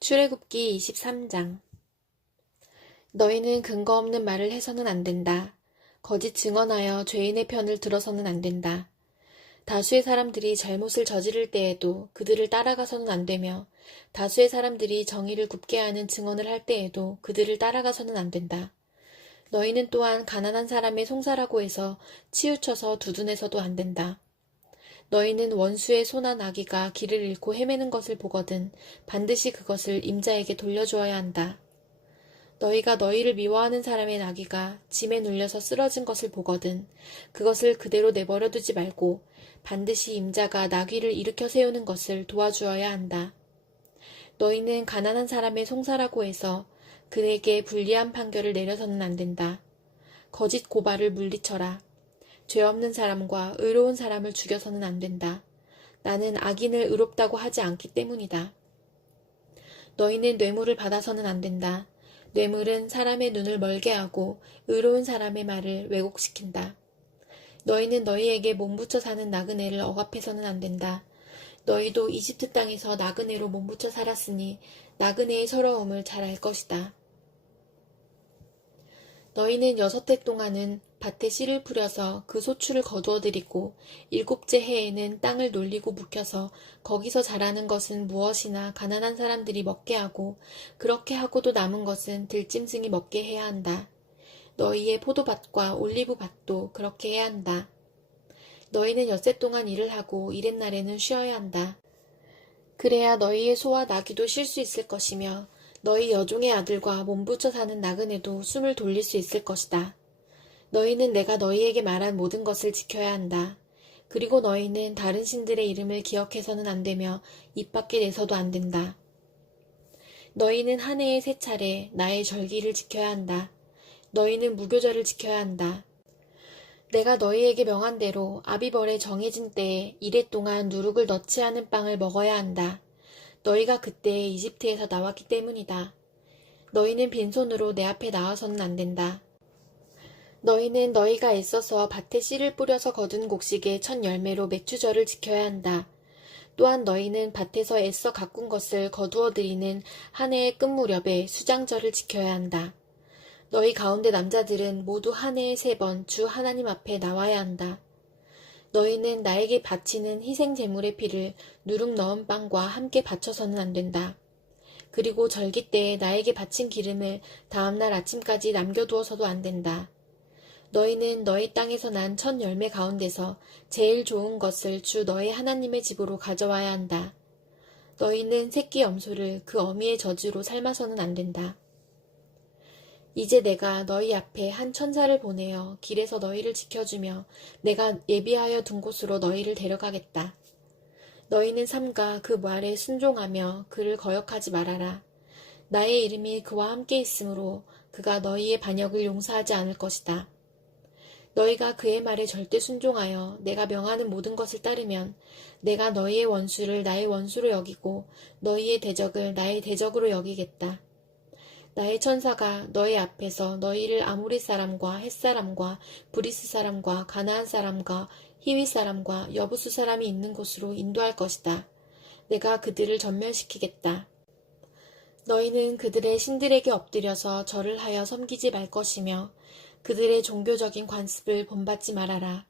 출애굽기 23장. 너희는 근거 없는 말을 해서는 안 된다. 거짓 증언하여 죄인의 편을 들어서는 안 된다. 다수의 사람들이 잘못을 저지를 때에도 그들을 따라가서는 안 되며, 다수의 사람들이 정의를 굽게 하는 증언을 할 때에도 그들을 따라가서는 안 된다. 너희는 또한 가난한 사람의 송사라고 해서 치우쳐서 두둔해서도 안 된다. 너희는 원수의 소나 나귀가 길을 잃고 헤매는 것을 보거든 반드시 그것을 임자에게 돌려주어야 한다. 너희가 너희를 미워하는 사람의 나귀가 짐에 눌려서 쓰러진 것을 보거든 그것을 그대로 내버려 두지 말고 반드시 임자가 나귀를 일으켜 세우는 것을 도와주어야 한다. 너희는 가난한 사람의 송사라고 해서 그에게 불리한 판결을 내려서는 안 된다. 거짓 고발을 물리쳐라. 죄 없는 사람과 의로운 사람을 죽여서는 안 된다. 나는 악인을 의롭다고 하지 않기 때문이다. 너희는 뇌물을 받아서는 안 된다. 뇌물은 사람의 눈을 멀게 하고 의로운 사람의 말을 왜곡시킨다. 너희는 너희에게 몸부쳐 사는 나그네를 억압해서는 안 된다. 너희도 이집트 땅에서 나그네로 몸부쳐 살았으니 나그네의 서러움을 잘 알 것이다. 너희는 6해 동안은 밭에 씨를 뿌려서 그 소출을 거두어들이고 7째 해에는 땅을 놀리고 묵혀서 거기서 자라는 것은 무엇이나 가난한 사람들이 먹게 하고 그렇게 하고도 남은 것은 들짐승이 먹게 해야 한다. 너희의 포도밭과 올리브밭도 그렇게 해야 한다. 너희는 6해 동안 일을 하고 이렛날에는 쉬어야 한다. 그래야 너희의 소와 나귀도 쉴 수 있을 것이며 너희 여종의 아들과 몸부쳐 사는 나그네도 숨을 돌릴 수 있을 것이다. 너희는 내가 너희에게 말한 모든 것을 지켜야 한다. 그리고 너희는 다른 신들의 이름을 기억해서는 안 되며 입 밖에 내서도 안 된다. 너희는 한 해에 3차례 나의 절기를 지켜야 한다. 너희는 무교절을 지켜야 한다. 내가 너희에게 명한 대로 아비벌에 정해진 때에 1해 동안 누룩을 넣지 않은 빵을 먹어야 한다. 너희가 그때 이집트에서 나왔기 때문이다. 너희는 빈손으로 내 앞에 나와서는 안 된다. 너희는 너희가 애써서 밭에 씨를 뿌려서 거둔 곡식의 첫 열매로 맥주절을 지켜야 한다. 또한 너희는 밭에서 애써 가꾼 것을 거두어들이는 한 해의 끝 무렵에 수장절을 지켜야 한다. 너희 가운데 남자들은 모두 한 해에 3번 주 하나님 앞에 나와야 한다. 너희는 나에게 바치는 희생 제물의 피를 누룩 넣은 빵과 함께 바쳐서는 안 된다. 그리고 절기 때에 나에게 바친 기름을 다음날 아침까지 남겨두어서도 안 된다. 너희는 너희 땅에서 난 첫 열매 가운데서 제일 좋은 것을 주 너희 하나님의 집으로 가져와야 한다. 너희는 새끼 염소를 그 어미의 젖으로 삶아서는 안 된다. 이제 내가 너희 앞에 한 천사를 보내어 길에서 너희를 지켜주며 내가 예비하여 둔 곳으로 너희를 데려가겠다. 너희는 삼가 그 말에 순종하며 그를 거역하지 말아라. 나의 이름이 그와 함께 있으므로 그가 너희의 반역을 용서하지 않을 것이다. 너희가 그의 말에 절대 순종하여 내가 명하는 모든 것을 따르면 내가 너희의 원수를 나의 원수로 여기고 너희의 대적을 나의 대적으로 여기겠다. 나의 천사가 너희 앞에서 너희를 아모리 사람과 헷 사람과 브리스 사람과 가나안 사람과 히위 사람과 여부수 사람이 있는 곳으로 인도할 것이다. 내가 그들을 전멸시키겠다. 너희는 그들의 신들에게 엎드려서 절을 하여 섬기지 말 것이며 그들의 종교적인 관습을 본받지 말아라.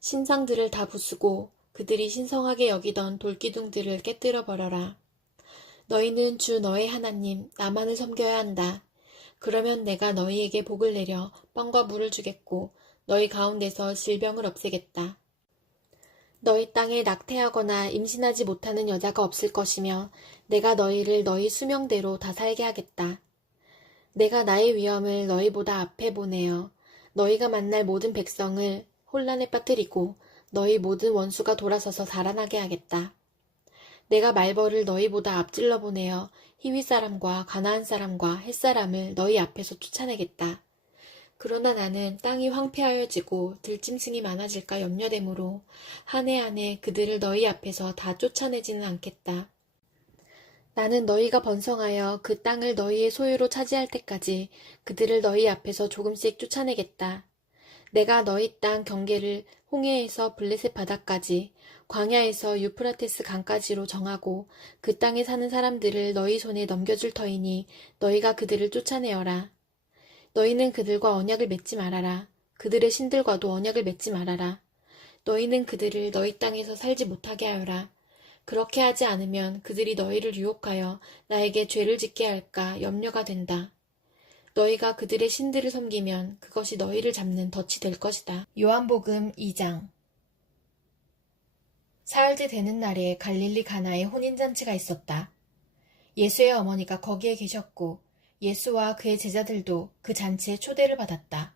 신상들을 다 부수고 그들이 신성하게 여기던 돌기둥들을 깨뜨려 버려라. 너희는 주 너의 하나님 나만을 섬겨야 한다. 그러면 내가 너희에게 복을 내려 빵과 물을 주겠고 너희 가운데서 질병을 없애겠다. 너희 땅에 낙태하거나 임신하지 못하는 여자가 없을 것이며 내가 너희를 너희 수명대로 다 살게 하겠다. 내가 나의 위엄을 너희보다 앞에 보내어 너희가 만날 모든 백성을 혼란에 빠뜨리고 너희 모든 원수가 돌아서서 달아나게 하겠다. 내가 말벌을 너희보다 앞질러 보내어 히위 사람과 가나안 사람과 헷 사람을 너희 앞에서 쫓아내겠다. 그러나 나는 땅이 황폐하여지고 들짐승이 많아질까 염려되므로 한 해 한 해 그들을 너희 앞에서 다 쫓아내지는 않겠다. 나는 너희가 번성하여 그 땅을 너희의 소유로 차지할 때까지 그들을 너희 앞에서 조금씩 쫓아내겠다. 내가 너희 땅 경계를 홍해에서 블레셋 바다까지 광야에서 유프라테스 강까지로 정하고 그 땅에 사는 사람들을 너희 손에 넘겨줄 터이니 너희가 그들을 쫓아내어라. 너희는 그들과 언약을 맺지 말아라. 그들의 신들과도 언약을 맺지 말아라. 너희는 그들을 너희 땅에서 살지 못하게 하여라. 그렇게 하지 않으면 그들이 너희를 유혹하여 나에게 죄를 짓게 할까 염려가 된다. 너희가 그들의 신들을 섬기면 그것이 너희를 잡는 덫이 될 것이다. 요한복음 2장. 사흘째 되는 날에 갈릴리 가나에 혼인잔치가 있었다. 예수의 어머니가 거기에 계셨고 예수와 그의 제자들도 그 잔치에 초대를 받았다.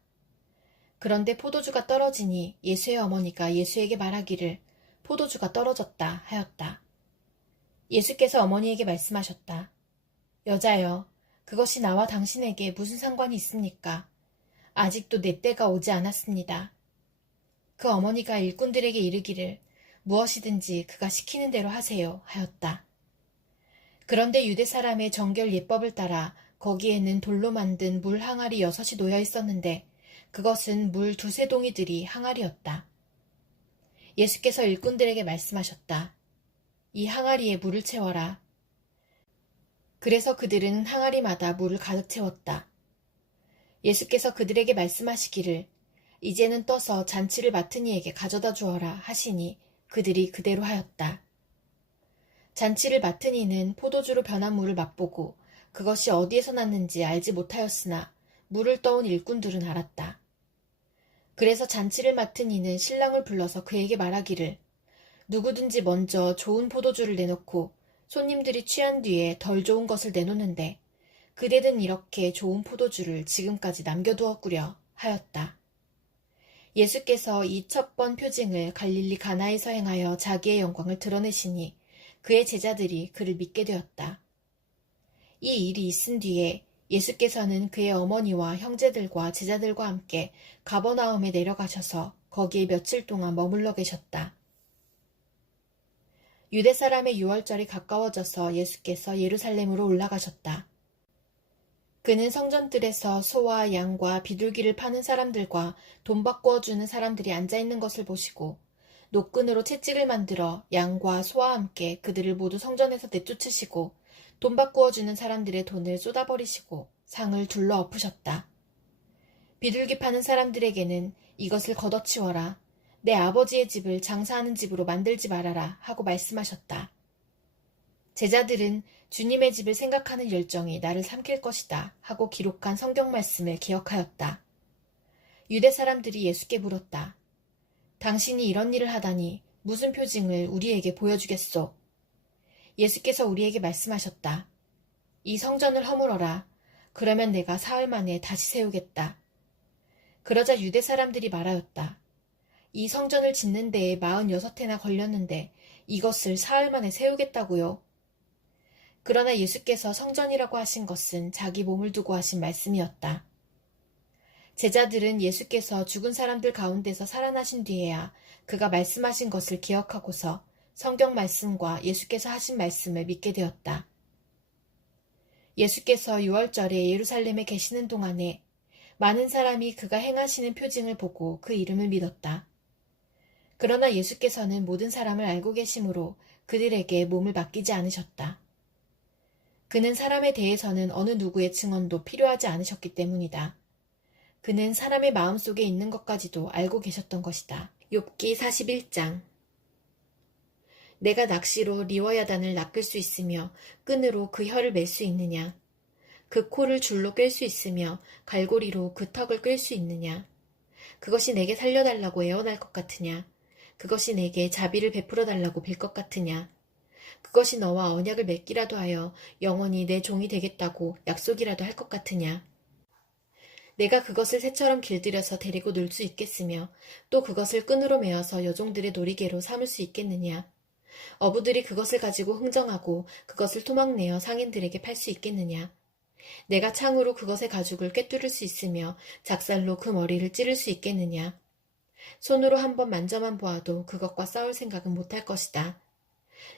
그런데 포도주가 떨어지니 예수의 어머니가 예수에게 말하기를 포도주가 떨어졌다 하였다. 예수께서 어머니에게 말씀하셨다. 여자여, 그것이 나와 당신에게 무슨 상관이 있습니까? 아직도 내 때가 오지 않았습니다. 그 어머니가 일꾼들에게 이르기를 무엇이든지 그가 시키는 대로 하세요 하였다. 그런데 유대 사람의 정결 예법을 따라 거기에는 돌로 만든 물 항아리 6이 놓여 있었는데 그것은 물 2-3 동이들이 항아리였다. 예수께서 일꾼들에게 말씀하셨다. 이 항아리에 물을 채워라. 그래서 그들은 항아리마다 물을 가득 채웠다. 예수께서 그들에게 말씀하시기를 이제는 떠서 잔치를 맡은 이에게 가져다 주어라 하시니 그들이 그대로 하였다. 잔치를 맡은 이는 포도주로 변한 물을 맛보고 그것이 어디에서 났는지 알지 못하였으나 물을 떠온 일꾼들은 알았다. 그래서 잔치를 맡은 이는 신랑을 불러서 그에게 말하기를 누구든지 먼저 좋은 포도주를 내놓고 손님들이 취한 뒤에 덜 좋은 것을 내놓는데 그대는 이렇게 좋은 포도주를 지금까지 남겨두었구려 하였다. 예수께서 이 첫 번 표징을 갈릴리 가나에서 행하여 자기의 영광을 드러내시니 그의 제자들이 그를 믿게 되었다. 이 일이 있은 뒤에 예수께서는 그의 어머니와 형제들과 제자들과 함께 가버나움에 내려가셔서 거기에 며칠 동안 머물러 계셨다. 유대 사람의 유월절이 가까워져서 예수께서 예루살렘으로 올라가셨다. 그는 성전들에서 소와 양과 비둘기를 파는 사람들과 돈 바꾸어 주는 사람들이 앉아있는 것을 보시고 노끈으로 채찍을 만들어 양과 소와 함께 그들을 모두 성전에서 내쫓으시고 돈 바꾸어 주는 사람들의 돈을 쏟아버리시고 상을 둘러 엎으셨다. 비둘기 파는 사람들에게는 이것을 걷어치워라. 내 아버지의 집을 장사하는 집으로 만들지 말아라 하고 말씀하셨다. 제자들은 주님의 집을 생각하는 열정이 나를 삼킬 것이다 하고 기록한 성경 말씀을 기억하였다. 유대 사람들이 예수께 물었다. 당신이 이런 일을 하다니 무슨 표징을 우리에게 보여주겠소? 예수께서 우리에게 말씀하셨다. 이 성전을 허물어라. 그러면 내가 사흘 만에 다시 세우겠다. 그러자 유대 사람들이 말하였다. 이 성전을 짓는 데에 46해나 걸렸는데 이것을 사흘 만에 세우겠다고요? 그러나 예수께서 성전이라고 하신 것은 자기 몸을 두고 하신 말씀이었다. 제자들은 예수께서 죽은 사람들 가운데서 살아나신 뒤에야 그가 말씀하신 것을 기억하고서 성경 말씀과 예수께서 하신 말씀을 믿게 되었다. 예수께서 유월절에 예루살렘에 계시는 동안에 많은 사람이 그가 행하시는 표징을 보고 그 이름을 믿었다. 그러나 예수께서는 모든 사람을 알고 계시므로 그들에게 몸을 맡기지 않으셨다. 그는 사람에 대해서는 어느 누구의 증언도 필요하지 않으셨기 때문이다. 그는 사람의 마음속에 있는 것까지도 알고 계셨던 것이다. 욥기 41장. 내가 낚시로 리워야단을 낚을 수 있으며 끈으로 그 혀를 맬 수 있느냐? 그 코를 줄로 꿰 수 있으며 갈고리로 그 턱을 끌 수 있느냐? 그것이 내게 살려달라고 애원할 것 같으냐? 그것이 내게 자비를 베풀어 달라고 빌 것 같으냐? 그것이 너와 언약을 맺기라도 하여 영원히 내 종이 되겠다고 약속이라도 할 것 같으냐? 내가 그것을 새처럼 길들여서 데리고 놀 수 있겠으며 또 그것을 끈으로 메어서 여종들의 놀이개로 삼을 수 있겠느냐? 어부들이 그것을 가지고 흥정하고 그것을 토막내어 상인들에게 팔 수 있겠느냐? 내가 창으로 그것의 가죽을 꿰뚫을 수 있으며 작살로 그 머리를 찌를 수 있겠느냐? 손으로 한번 만져만 보아도 그것과 싸울 생각은 못할 것이다.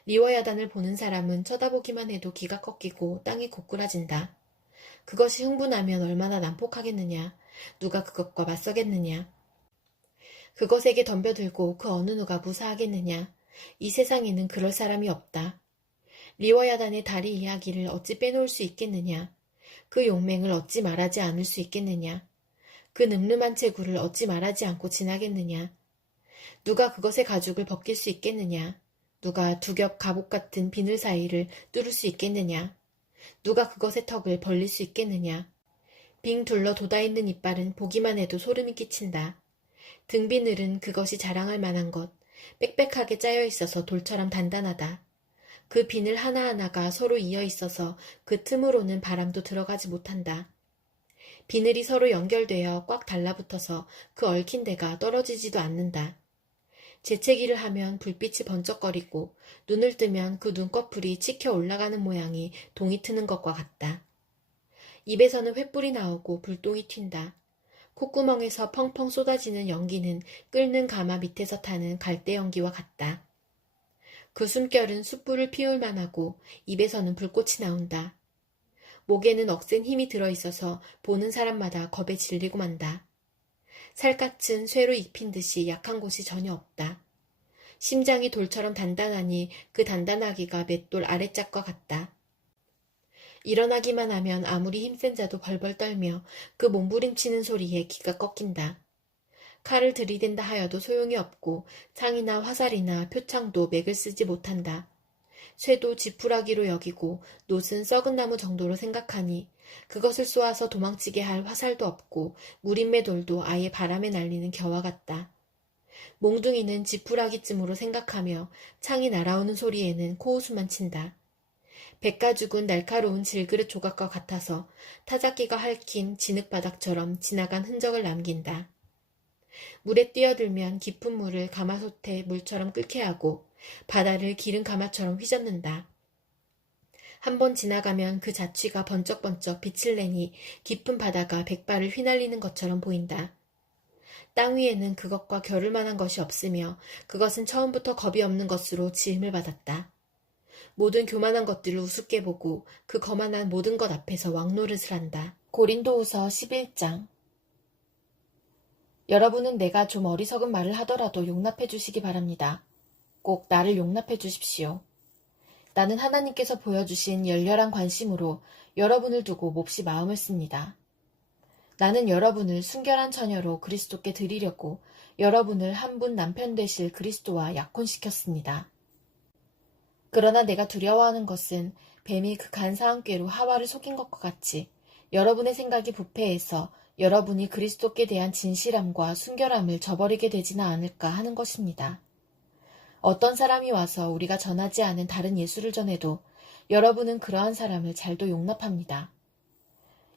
리워야단을 보는 사람은 쳐다보기만 해도 기가 꺾이고 땅이 고꾸라진다. 그것이 흥분하면 얼마나 난폭하겠느냐. 누가 그것과 맞서겠느냐. 그것에게 덤벼들고 그 어느 누가 무사하겠느냐. 이 세상에는 그럴 사람이 없다. 리워야단의 다리 이야기를 어찌 빼놓을 수 있겠느냐? 그 용맹을 어찌 말하지 않을 수 있겠느냐? 그 늠름한 체구를 어찌 말하지 않고 지나겠느냐? 누가 그것의 가죽을 벗길 수 있겠느냐? 누가 두 겹 갑옷 같은 비늘 사이를 뚫을 수 있겠느냐? 누가 그것의 턱을 벌릴 수 있겠느냐? 빙 둘러 돋아있는 이빨은 보기만 해도 소름이 끼친다. 등비늘은 그것이 자랑할 만한 것, 빽빽하게 짜여 있어서 돌처럼 단단하다. 그 비늘 하나하나가 서로 이어 있어서 그 틈으로는 바람도 들어가지 못한다. 비늘이 서로 연결되어 꽉 달라붙어서 그 얽힌 데가 떨어지지도 않는다. 재채기를 하면 불빛이 번쩍거리고 눈을 뜨면 그 눈꺼풀이 치켜 올라가는 모양이 동이 트는 것과 같다. 입에서는 횃불이 나오고 불똥이 튄다. 콧구멍에서 펑펑 쏟아지는 연기는 끓는 가마 밑에서 타는 갈대 연기와 같다. 그 숨결은 숯불을 피울 만하고 입에서는 불꽃이 나온다. 목에는 억센 힘이 들어있어서 보는 사람마다 겁에 질리고 만다. 살갗은 쇠로 입힌 듯이 약한 곳이 전혀 없다. 심장이 돌처럼 단단하니 그 단단하기가 맷돌 아랫짝과 같다. 일어나기만 하면 아무리 힘센 자도 벌벌 떨며 그 몸부림치는 소리에 기가 꺾인다. 칼을 들이댄다 하여도 소용이 없고 창이나 화살이나 표창도 맥을 쓰지 못한다. 쇠도 지푸라기로 여기고 놋은 썩은 나무 정도로 생각하니 그것을 쏘아서 도망치게 할 화살도 없고 무림매 돌도 아예 바람에 날리는 겨와 같다. 몽둥이는 지푸라기쯤으로 생각하며 창이 날아오는 소리에는 코웃음만 친다. 백가죽은 날카로운 질그릇 조각과 같아서 타작기가 핥힌 진흙바닥처럼 지나간 흔적을 남긴다. 물에 뛰어들면 깊은 물을 가마솥에 물처럼 끓게 하고 바다를 기른 가마처럼 휘젓는다. 한번 지나가면 그 자취가 번쩍번쩍 빛을 내니 깊은 바다가 백발을 휘날리는 것처럼 보인다. 땅 위에는 그것과 겨룰 만한 것이 없으며 그것은 처음부터 겁이 없는 것으로 지음을 받았다. 모든 교만한 것들을 우습게 보고 그 거만한 모든 것 앞에서 왕노릇을 한다. 고린도후서 11장. 여러분은 내가 좀 어리석은 말을 하더라도 용납해 주시기 바랍니다. 꼭 나를 용납해 주십시오. 나는 하나님께서 보여주신 열렬한 관심으로 여러분을 두고 몹시 마음을 씁니다. 나는 여러분을 순결한 처녀로 그리스도께 드리려고 여러분을 한 분 남편 되실 그리스도와 약혼시켰습니다. 그러나 내가 두려워하는 것은 뱀이 그 간사한 꾀로 하와를 속인 것과 같이 여러분의 생각이 부패해서 여러분이 그리스도께 대한 진실함과 순결함을 저버리게 되지는 않을까 하는 것입니다. 어떤 사람이 와서 우리가 전하지 않은 다른 예수를 전해도 여러분은 그러한 사람을 잘도 용납합니다.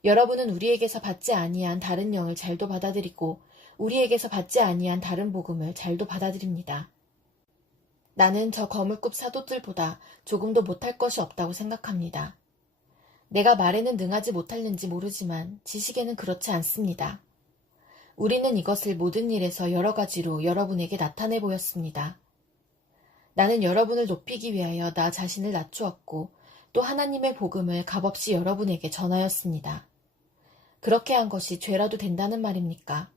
여러분은 우리에게서 받지 아니한 다른 영을 잘도 받아들이고 우리에게서 받지 아니한 다른 복음을 잘도 받아들입니다. 나는 저 거물급 사도들보다 조금도 못할 것이 없다고 생각합니다. 내가 말에는 능하지 못할는지 모르지만 지식에는 그렇지 않습니다. 우리는 이것을 모든 일에서 여러 가지로 여러분에게 나타내 보였습니다. 나는 여러분을 높이기 위하여 나 자신을 낮추었고 또 하나님의 복음을 값없이 여러분에게 전하였습니다. 그렇게 한 것이 죄라도 된다는 말입니까?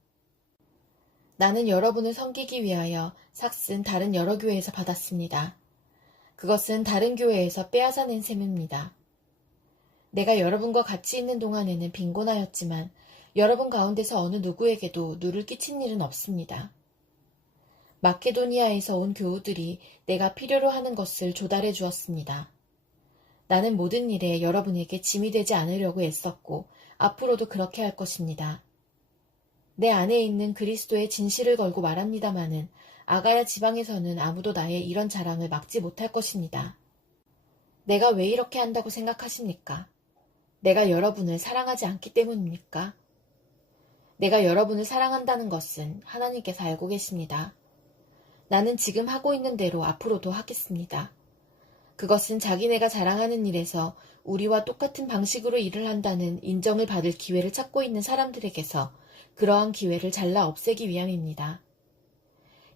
나는 여러분을 섬기기 위하여 삭슨 다른 여러 교회에서 받았습니다. 그것은 다른 교회에서 빼앗아낸 셈입니다. 내가 여러분과 같이 있는 동안에는 빈곤하였지만 여러분 가운데서 어느 누구에게도 누를 끼친 일은 없습니다. 마케도니아에서 온 교우들이 내가 필요로 하는 것을 조달해 주었습니다. 나는 모든 일에 여러분에게 짐이 되지 않으려고 애썼고 앞으로도 그렇게 할 것입니다. 내 안에 있는 그리스도의 진실을 걸고 말합니다마는 아가야 지방에서는 아무도 나의 이런 자랑을 막지 못할 것입니다. 내가 왜 이렇게 한다고 생각하십니까? 내가 여러분을 사랑하지 않기 때문입니까? 내가 여러분을 사랑한다는 것은 하나님께서 알고 계십니다. 나는 지금 하고 있는 대로 앞으로도 하겠습니다. 그것은 자기네가 자랑하는 일에서 우리와 똑같은 방식으로 일을 한다는 인정을 받을 기회를 찾고 있는 사람들에게서 그러한 기회를 잘라 없애기 위함입니다.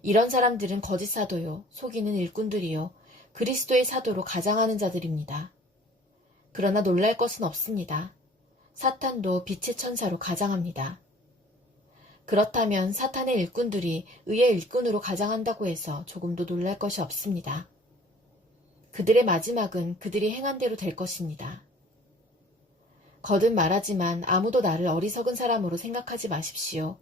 이런 사람들은 거짓 사도요, 속이는 일꾼들이요, 그리스도의 사도로 가장하는 자들입니다. 그러나 놀랄 것은 없습니다. 사탄도 빛의 천사로 가장합니다. 그렇다면 사탄의 일꾼들이 의의 일꾼으로 가장한다고 해서 조금도 놀랄 것이 없습니다. 그들의 마지막은 그들이 행한 대로 될 것입니다. 거듭 말하지만 아무도 나를 어리석은 사람으로 생각하지 마십시오.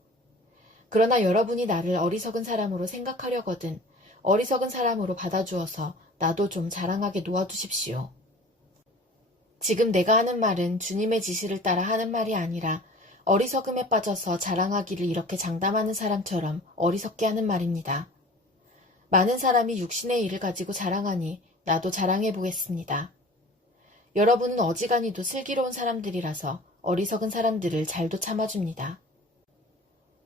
그러나 여러분이 나를 어리석은 사람으로 생각하려거든 어리석은 사람으로 받아주어서 나도 좀 자랑하게 놓아두십시오. 지금 내가 하는 말은 주님의 지시를 따라 하는 말이 아니라 어리석음에 빠져서 자랑하기를 이렇게 장담하는 사람처럼 어리석게 하는 말입니다. 많은 사람이 육신의 일을 가지고 자랑하니 나도 자랑해 보겠습니다. 여러분은 어지간히도 슬기로운 사람들이라서 어리석은 사람들을 잘도 참아줍니다.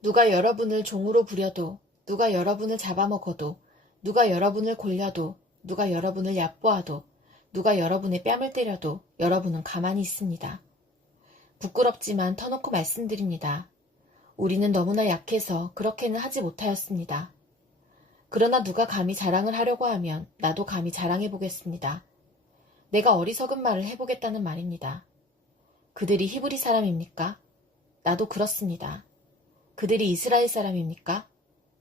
누가 여러분을 종으로 부려도, 누가 여러분을 잡아먹어도, 누가 여러분을 골려도, 누가 여러분을 얕보아도, 누가 여러분의 뺨을 때려도 여러분은 가만히 있습니다. 부끄럽지만 터놓고 말씀드립니다. 우리는 너무나 약해서 그렇게는 하지 못하였습니다. 그러나 누가 감히 자랑을 하려고 하면 나도 감히 자랑해 보겠습니다. 내가 어리석은 말을 해보겠다는 말입니다. 그들이 히브리 사람입니까? 나도 그렇습니다. 그들이 이스라엘 사람입니까?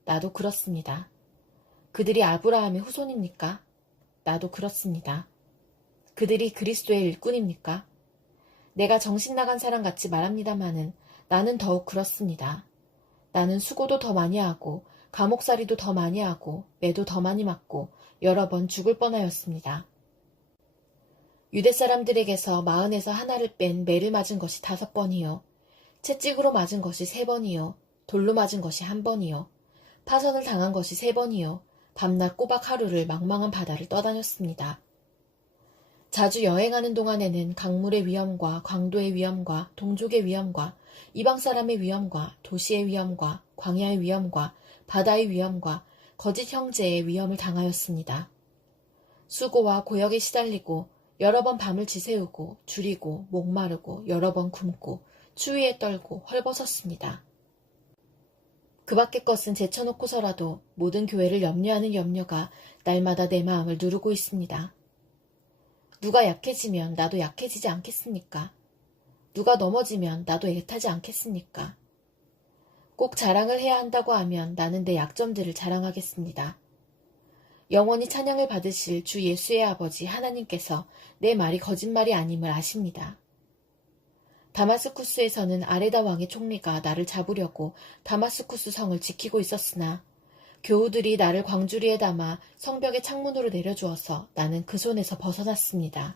나도 그렇습니다. 그들이 아브라함의 후손입니까? 나도 그렇습니다. 그들이 그리스도의 일꾼입니까? 내가 정신 나간 사람 같이 말합니다마는 나는 더욱 그렇습니다. 나는 수고도 더 많이 하고 감옥살이도 더 많이 하고 매도 더 많이 맞고 여러 번 죽을 뻔하였습니다. 유대 사람들에게서 마흔에서 하나를 뺀 매를 맞은 것이 5번이요. 채찍으로 맞은 것이 3번이요. 돌로 맞은 것이 1번이요. 파선을 당한 것이 3번이요. 밤낮 꼬박 하루를 망망한 바다를 떠다녔습니다. 자주 여행하는 동안에는 강물의 위험과 광도의 위험과 동족의 위험과 이방 사람의 위험과 도시의 위험과 광야의 위험과 바다의 위험과 거짓 형제의 위험을 당하였습니다. 수고와 고역에 시달리고 여러 번 밤을 지새우고 줄이고 목마르고 여러 번 굶고 추위에 떨고 헐벗었습니다. 그 밖의 것은 제쳐놓고서라도 모든 교회를 염려하는 염려가 날마다 내 마음을 누르고 있습니다. 누가 약해지면 나도 약해지지 않겠습니까? 누가 넘어지면 나도 애타지 않겠습니까? 꼭 자랑을 해야 한다고 하면 나는 내 약점들을 자랑하겠습니다. 영원히 찬양을 받으실 주 예수의 아버지 하나님께서 내 말이 거짓말이 아님을 아십니다. 다마스쿠스에서는 아레다 왕의 총리가 나를 잡으려고 다마스쿠스 성을 지키고 있었으나 교우들이 나를 광주리에 담아 성벽의 창문으로 내려주어서 나는 그 손에서 벗어났습니다.